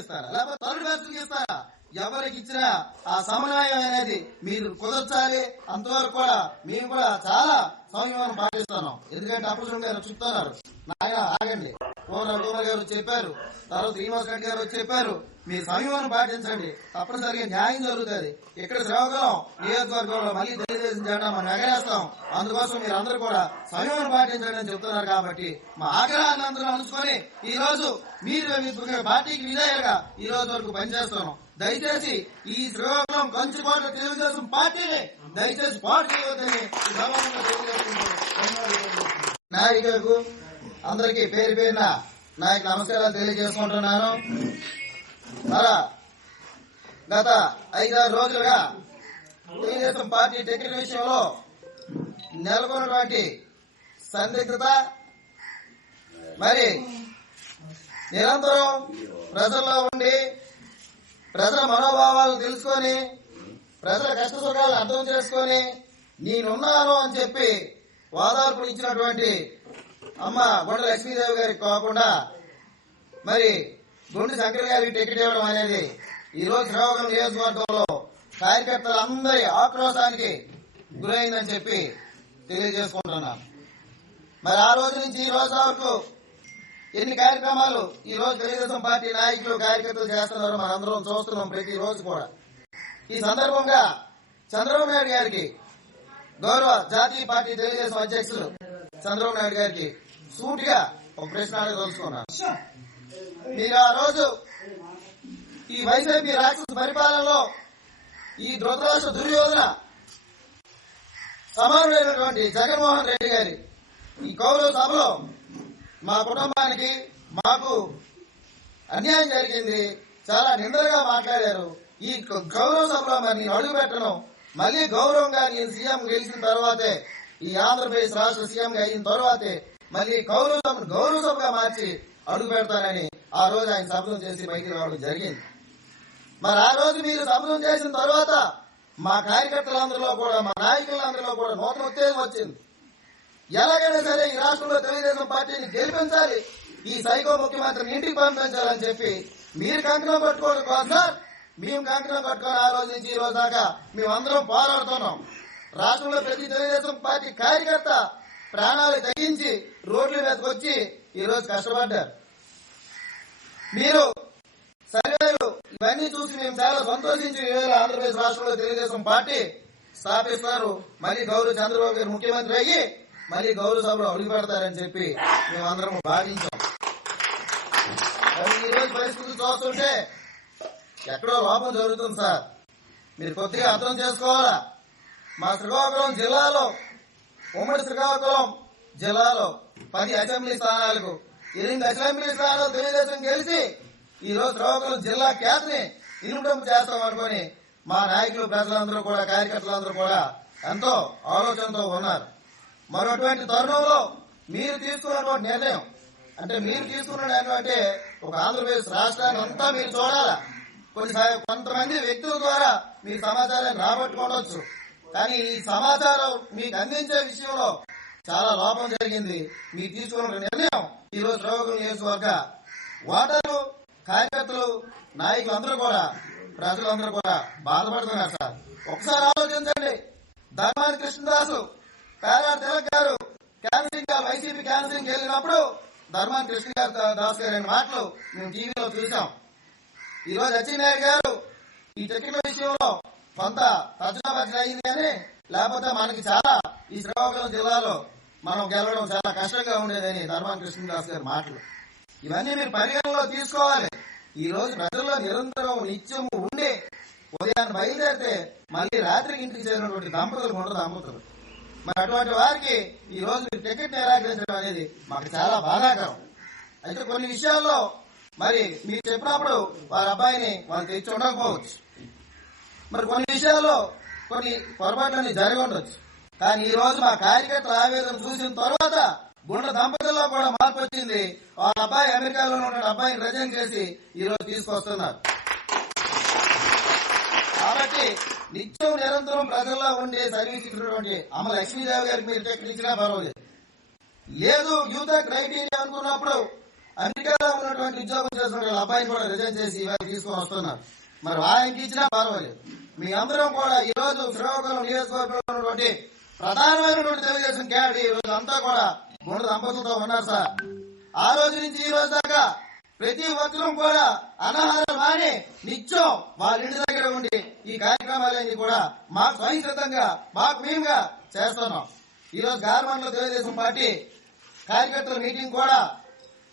ఇస్తారా లేకపోతే third person ఇస్తారా? ఎవరికి ఇచ్చినా ఆ సమన్వయం అనేది మీరు కుదర్చాలి. అంతవరకు కూడా మేము కూడా చాలా సంయమనం పాటిస్తున్నాం. ఎందుకంటే అప్పుడు గారు చెప్తున్నారు, నాయన ఆగండి, రఘువర్ గారు చెప్పారు, తర్వాత శ్రీనివాస్ రెడ్డి గారు చెప్పారు, మీరు సంయమనం పాటించండి, తప్పనిసరిగా న్యాయం జరుగుతుంది. ఇక్కడ శ్రీకాకుళం నియోజకవర్గంలో మళ్ళీ తెలుగుదేశం జెండా మనం ఎగరేస్తాం. అందుకోసం మీరు అందరూ కూడా సంయమనం పాటించండి అని చెప్తున్నారు. కాబట్టి మా ఆగ్రహాన్ని అందరూ అనుసుకొని ఈ రోజు మీరు పార్టీకి విధేయులుగా ఈ రోజు వరకు పనిచేస్తున్నాం. దయచేసి ఈ శ్రీకాకుళం కంచుకోట తెలుగుదేశం పార్టీని దయచేసి పాటు చేయవద్దని నాయకులకు అందరికీ పేరు పేరున నాయకు నమస్కారాలు తెలియజేసుకుంటున్నాను. గత 5-6 రోజులుగా తెలుగుదేశం పార్టీ టికెట్ విషయంలో నెలకొన్నటువంటి సందిగ్ధత మరి నిరంతరం ప్రజల్లో ఉండి ప్రజల మనోభావాలను తెలుసుకొని ప్రజల కష్ట సుఖాలను అర్థం చేసుకొని నేనున్నాను అని చెప్పి ఓదార్పులు ఇచ్చినటువంటి అమ్మ గుండె లక్ష్మీదేవి గారికి కాకుండా మరి గుండె శంకర్ గారికి టికెట్ ఇవ్వడం అనేది ఈ రోజు శ్రీకాకుళం నియోజకవర్గంలో కార్యకర్తలందరి ఆక్రోశానికి గురైందని చెప్పి తెలియజేసుకుంటున్నాను. మరి ఆ రోజు నుంచి ఈ రోజు వరకు ఎన్ని కార్యక్రమాలు ఈ రోజు తెలుగుదేశం పార్టీ నాయకులు కార్యకర్తలు చేస్తున్నారో మనందరం చూస్తున్నాం ప్రతి రోజు కూడా. ఈ సందర్భంగా చంద్రబాబు నాయుడు గారికి, గౌరవ జాతీయ పార్టీ తెలుగుదేశం అధ్యక్షులు చంద్రబాబు నాయుడు గారికి సూటిగా ఒక ప్రశ్న తెలుసుకున్నాను. మీరు ఆ రోజు ఈ వైసీపీ రాక్షస పరిపాలనలో ఈ ధృతరాష్ట్ర దుర్యోధన సమానుడైనటువంటి జగన్మోహన్ రెడ్డి గారి ఈ కౌరవ సభలో మా కుటుంబానికి మాకు అన్యాయం జరిగింది, చాలా నిందలుగా మాట్లాడారు. ఈ గౌరవ సభలో మరి నేను అడుగు పెట్టను, మళ్లీ గౌరవంగా నేను సీఎం గెలిచిన తర్వాతే, ఈ ఆంధ్రప్రదేశ్ రాష్ట్ర సీఎం గా అయిన తర్వాతే మళ్లీ గౌరవ సభగా మార్చి అడుగు పెడతానని ఆ రోజు ఆయన శపథం చేసి బయటికి రావడం జరిగింది. మరి ఆ రోజు మీరు శపథం చేసిన తర్వాత మా కార్యకర్తలందరిలో కూడా, మా నాయకులందరిలో కూడా నూతన ఉత్తేజం వచ్చింది. ఎలాగైనా సరే ఈ రాష్ట్రంలో తెలుగుదేశం పార్టీని గెలిపించాలి, ఈ సైకో ముఖ్యమంత్రిని ఇంటికి పంపించాలని చెప్పి మీరు కంకణం పట్టుకోవడం కోసం మేము కంకణం పట్టుకొని ఆ రోజు నుంచి ఈ రోజు దాకా మేమందరం పోరాడుతున్నాం. రాష్ట్రంలో ప్రతి తెలుగుదేశం పార్టీ కార్యకర్త ప్రాణాలు తగ్గించి రోడ్ల మీదకి వచ్చి ఈ రోజు కష్టపడ్డారు. మీరు సర్వేలు ఇవన్నీ చూసి మేము చాలా సంతోషించి ఆంధ్రప్రదేశ్ రాష్ట్రంలో తెలుగుదేశం పార్టీ స్థాపిస్తారు, మళ్ళీ గౌరవ చంద్రబాబు గారు ముఖ్యమంత్రి అయ్యి మళ్ళీ గౌరవ సభలో అడుగు పెడతారని చెప్పి మేమందరం భావించాం. ఈ రోజు పరిస్థితులు చూస్తుంటే ఎక్కడో లోపం జరుగుతుంది సార్, మీరు కొద్దిగా అర్థం చేసుకోవాలా. మా శ్రీకాకుళం జిల్లాలో, ఉమ్మడి శ్రీకాకుళం జిల్లాలో 10 అసెంబ్లీ స్థానాలకు 8 అసెంబ్లీ స్థానాలు తెలుగుదేశం గెలిచి ఈ రోజు శ్రీకాకుళం జిల్లా ఖ్యాతిని ఇనుమడింపు చేస్తాం అనుకుని మా నాయకులు, ప్రజలందరూ కూడా, కార్యకర్తలందరూ కూడా ఎంతో ఆలోచనతో ఉన్నారు. మరొటువంటి తరుణంలో మీరు తీసుకున్నటువంటి నిర్ణయం అంటే ఒక ఆంధ్రప్రదేశ్ రాష్ట్రాన్ని అంతా మీరు చూడాలా. కొంతమంది వ్యక్తుల ద్వారా మీ సమాచారాన్ని రాబట్టుకోవచ్చు, కానీ ఈ సమాచారం మీకు అందించే విషయంలో చాలా లోపం జరిగింది. మీరు తీసుకున్న నిర్ణయం ఈ రోజు శ్రీకాకుళం నియోజకవర్గ ఓటర్లు, కార్యకర్తలు, నాయకులందరూ కూడా, ప్రజలందరూ కూడా బాధపడుతున్నారు సార్. ఒకసారి ఆలోచించండి. ధర్మాన కృష్ణదాసు, పేరాడ తిలక్ గారు క్యాన్సరింగ్ వైసీపీ క్యాన్సరింగ్ వెళ్ళినప్పుడు ధర్మాన కృష్ణదాస్ గారి మాటలు మేము టీవీలో చూసాం. ఈ రోజు అచ్చెన్నాయుడు గారు ఈ టికెట్ల విషయంలో కొంత తజ్జాబజ్జ అయింది అని, లేకపోతే మనకి చాలా ఈ శ్రీకాకుళం జిల్లాలో మనం గెలవడం చాలా కష్టంగా ఉండేదని ధర్మాన కృష్ణదాస్ గారి మాటలు. ఇవన్నీ మీరు పరిగణనలో తీసుకోవాలి. ఈ రోజు ప్రజల్లో నిరంతరం నిత్యము ఉండి ఉదయాన్ని బయలుదేరితే మళ్ళీ రాత్రికి ఇంటికి చేరినటువంటి దంపతులు. మరి అటువంటి వారికి ఈ రోజు మీరు టికెట్ నిరాకరించడం అనేది మాకు చాలా బాధాకరం. అయితే కొన్ని విషయాల్లో మరి మీరు చెప్పినప్పుడు వారి అబ్బాయిని వాళ్ళు తెచ్చి ఉండకపోవచ్చు, మరి కొన్ని విషయాల్లో కొన్ని పొరపాట్లన్నీ జరిగి ఉండొచ్చు. కానీ ఈ రోజు మా కార్యకర్తల ఆవేదన చూసిన తర్వాత గుండె దంపతుల్లో కూడా మార్పు వచ్చింది. వాళ్ళ అబ్బాయి అమెరికాలో ఉన్న అబ్బాయిని రిజైన్ చేసి ఈ రోజు తీసుకొస్తున్నారు. కాబట్టి నిత్యం నిరంతరం ప్రజల్లో ఉండే సర్వీస్ ఇచ్చినటువంటి అమ్మ లక్ష్మీదేవి గారికి మీరు టికెట్ ఇచ్చినా పర్వాలేదు. లేదు యూత్ క్రైటీరియా అనుకున్నప్పుడు అమెరికాలో ఉన్నటువంటి ఉద్యోగం చేస్తున్న వాళ్ళ అబ్బాయిని కూడా రిజైన్ చేసి ఇవాళ తీసుకొని వస్తున్నారు. మరి ఆయనకి ఇచ్చినా పర్వాలేదు. మీ అందరం కూడా ఈ రోజు శ్రీకాకుళం నియోజకవర్గంలో ఉన్నటువంటి ప్రధానమైనటువంటి తెలుగుదేశం క్యాడర్ ఈ రోజు అంతా కూడా గుండె దంపతులతో ఉన్నారు సార్. ఆ రోజు నుంచి ఈ రోజు దాకా ప్రతి ఒక్కరూ కూడా అనాహారం మాని నిత్యం వాళ్ళ ఇంటి దగ్గర ఉండి ఈ కార్యక్రమాలన్నీ కూడా మాకు స్వయంసిద్ధంగా మాకు మేముగా చేస్తున్నాం. ఈ రోజు గార్మండ్లో తెలుగుదేశం పార్టీ కార్యకర్తల మీటింగ్ కూడా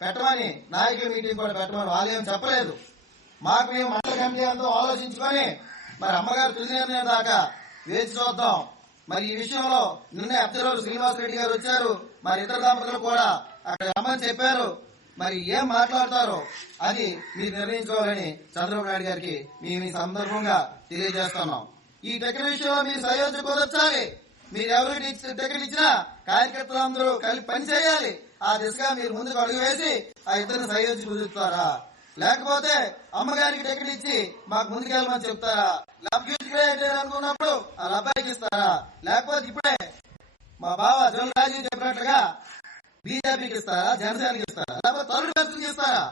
పెట్టమని, నాయకుల మీటింగ్ కూడా పెట్టమని వాళ్ళేం చెప్పలేదు. మాకు మేము మండల కమిటీ అంతా ఆలోచించుకొని మరి అమ్మగారు తుది నిర్ణయం దాకా వేచి చూద్దాం. మరి ఈ విషయంలో నిన్నే అబ్జర్వర్ శ్రీనివాసరెడ్డి గారు వచ్చారు. మరి ఇతర దంపతులు కూడా అక్కడ రమ్మని చెప్పారు. మరి ఏం మాట్లాడతారో అది మీరు నిర్ణయించుకోవాలని చంద్రబాబు నాయుడు గారికి మేము ఈ సందర్భంగా తెలియజేస్తున్నాం. ఈ టికెట్ విషయంలో మీరు సయోధ్య కుదర్చాలి. మీరు ఎవరికి టికెట్ ఇచ్చినా కార్యకర్తలందరూ కలిపి పని చేయాలి. ఆ దిశగా మీరు ముందుకు అడుగు వేసి ఆ ఇద్దరిని సయోధ్య కుదురుతారా, లేకపోతే అమ్మగారికి టికెట్ ఇచ్చి మాకు ముందుకెళ్ళమని చెప్తారా, లేకపోతే అనుకున్నప్పుడు వాళ్ళ అబ్బాయికి ఇస్తారా, లేకపోతే ఇప్పుడే మా బావ జోన్ రాజీవ్ చెప్పినట్లుగా బీజేపీకి ఇస్తారా, జనసేనకి ఇస్తారా, లేకపోతే తరుడు వ్యక్తికి ఇస్తారా?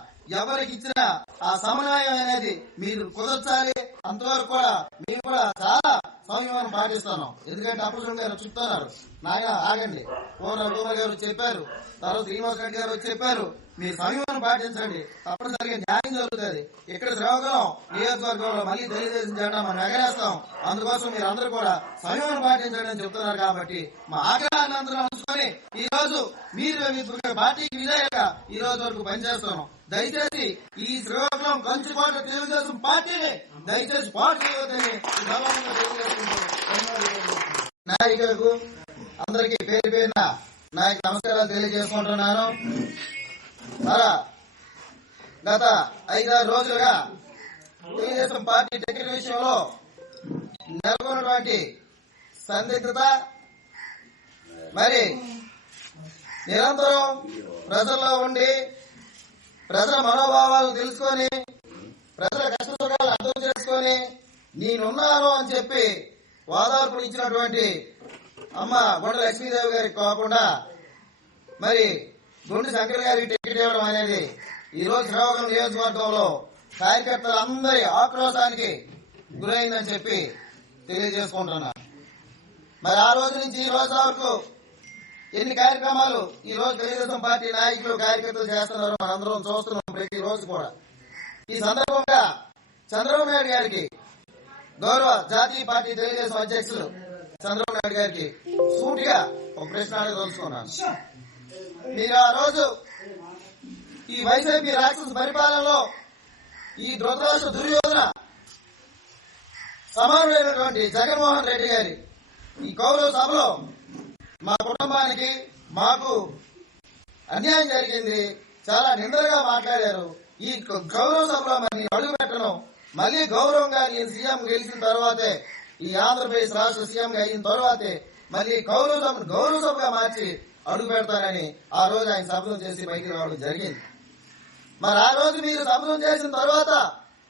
ఎవరికి ఇచ్చినా ఆ సమన్వయం అనేది మీరు కుదర్చాలి. అంతవరకు కూడా మేము కూడా చాలా సంయమనం పాటిస్తున్నాం. ఎందుకంటే అప్పుడు గారు చెప్తున్నారు, నాయన ఆగండి, కోమర్ గారు చెప్పారు, తర్వాత శ్రీనివాస్ రెడ్డి గారు చెప్పారు, మీరు సంయమనం పాటించండి, తప్పనిసరిగా న్యాయం జరుగుతుంది. ఇక్కడ శ్రీకాకుళం నియోజకవర్గంలో మళ్ళీ తెలుగుదేశం జెండా మనం ఎగరేస్తాం. అందుకోసం మీరు అందరూ కూడా సంయమనం పాటించండి అని చెప్తున్నారు. కాబట్టి మా ఆగ్రహాన్ని అందరూ అనుకొని ఈ రోజు మీరు పార్టీకి విధేయక ఈ రోజు వరకు పనిచేస్తున్నాం. దయచేసి ఈ శ్రీకాకుళం కంచుకోట తెలుగుదేశం పార్టీని దయచేసి పాటు చేయవద్దని నాయకులకు అందరికీ పేరు పేరున నాయకు నమస్కారాలు తెలియజేసుకుంటున్నాను. గత 5-6 రోజులుగా తెలుగుదేశం పార్టీ టికెట్ విషయంలో నెలకొన్నటువంటి సందిగ్ధత మరి నిరంతరం ప్రజల్లో ఉండి ప్రజల మనోభావాలను తెలుసుకొని ప్రజల కష్ట సుఖాలు అర్థం చేసుకొని నేనున్నాను అని చెప్పి ఓదార్పులు ఇచ్చినటువంటి అమ్మ గుండ లక్ష్మీదేవి గారికి కాకుండా మరి గుండె శంకర్ గారికి టికెట్ ఇవ్వడం అనేది ఈ రోజు శ్రీకాకుళం నియోజకవర్గంలో కార్యకర్తలందరి ఆక్రోశానికి గురైందని చెప్పి తెలియజేసుకుంటున్నా. మరి ఆ రోజు నుంచి ఈ రోజు వరకు ఎన్ని కార్యక్రమాలు ఈ రోజు తెలుగుదేశం పార్టీ నాయకులు కార్యకర్తలు చేస్తున్నారో మనందరం చూస్తున్నాం ప్రతి రోజు కూడా. ఈ సందర్భంగా చంద్రబాబు నాయుడు గారికి, గౌరవ జాతీయ పార్టీ తెలుగుదేశం అధ్యక్షులు చంద్రబాబు నాయుడు గారికి సూటిగా ఒక ప్రశ్న అడగదలుచుకున్నాను. మీరు ఆ రోజు ఈ వైసీపీ రాక్షస పరిపాలనలో ఈ దురదృష్ట దుర్యోధన సమానుడైనటువంటి జగన్మోహన్ రెడ్డి గారి ఈ కౌరవ సభలో మా కుటుంబానికి మాకు అన్యాయం జరిగింది, చాలా నిందలుగా మాట్లాడారు. ఈ గౌరవ సభలో మరి అడుగు పెట్టడం, మళ్లీ గౌరవంగా నేను సీఎం గెలిచిన తర్వాతే, ఈ ఆంధ్రప్రదేశ్ రాష్ట్ర సీఎం గా అయిన తర్వాతే మళ్ళీ గౌరవ సభగా మార్చి అడుగు పెడతానని ఆ రోజు ఆయన శపథం చేసి బయటికి రావడం జరిగింది. మరి ఆ రోజు మీరు శపథం చేసిన తర్వాత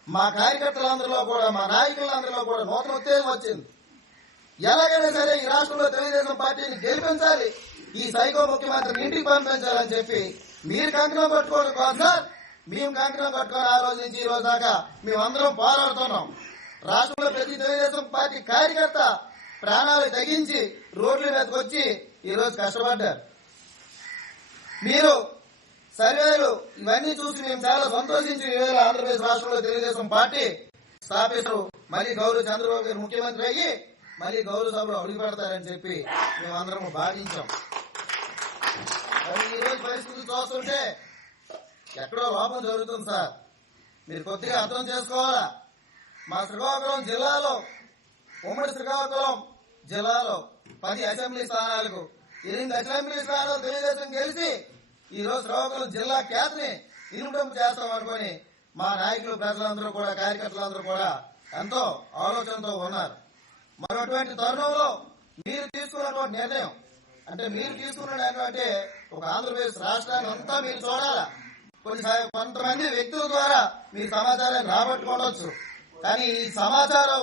మా కార్యకర్తలందరిలో కూడా, మా నాయకులందరిలో కూడా నూతన ఉత్తేజం వచ్చింది. ఎలాగైనా సరే ఈ రాష్ట్రంలో తెలుగుదేశం పార్టీని గెలిపించాలి, ఈ సైకో ముఖ్యమంత్రిని ఇంటికి పంపించాలని చెప్పి మీరు కంకణం కట్టుకోవడం కాదు సార్, మేము కంకణం కట్టుకొని ఆ రోజు నుంచి ఈ రోజు దాకా మేమందరం పోరాడుతున్నాం. రాష్ట్రంలో ప్రతి తెలుగుదేశం పార్టీ కార్యకర్త ప్రాణాలు తగ్గించి రోడ్ల మీదకి వచ్చి ఈ రోజు కష్టపడ్డారు. మీరు సర్వేలు ఇవన్నీ చూసి మేము చాలా సంతోషించి ఈవేళ ఆంధ్రప్రదేశ్ రాష్ట్రంలో తెలుగుదేశం పార్టీ స్థాపిస్తారు, మళ్ళీ గౌరవ చంద్రబాబు గారు ముఖ్యమంత్రి అయ్యి మళ్ళీ గౌరవ సభలో అడుగు పెడతారని చెప్పి మేమందరం భావించాం. ఈ రోజు పరిస్థితులు చూస్తుంటే ఎక్కడో లోపం జరుగుతుంది సార్, మీరు కొద్దిగా అర్థం చేసుకోవాలా. మా శ్రీకాకుళం జిల్లాలో, ఉమ్మడి శ్రీకాకుళం జిల్లాలో 10 అసెంబ్లీ స్థానాలకు 8 అసెంబ్లీ స్థానాలు తెలుగుదేశం గెలిచి ఈ రోజు శ్రీకాకుళం జిల్లా ఖ్యాతిని ఇనుమడింపు చేస్తాం అనుకుని మా నాయకులు, ప్రజలందరూ కూడా, కార్యకర్తలందరూ కూడా ఎంతో ఆలోచనతో ఉన్నారు. మరొటువంటి తరుణంలో మీరు తీసుకున్నటువంటి నిర్ణయం అంటే మీరు తీసుకున్నటువంటి ఒక ఆంధ్రప్రదేశ్ రాష్ట్రాన్ని అంతా మీరు చూడాలా. కొంతమంది వ్యక్తుల ద్వారా మీరు సమాచారాన్ని రాబట్టుకోవచ్చు, కానీ ఈ సమాచారం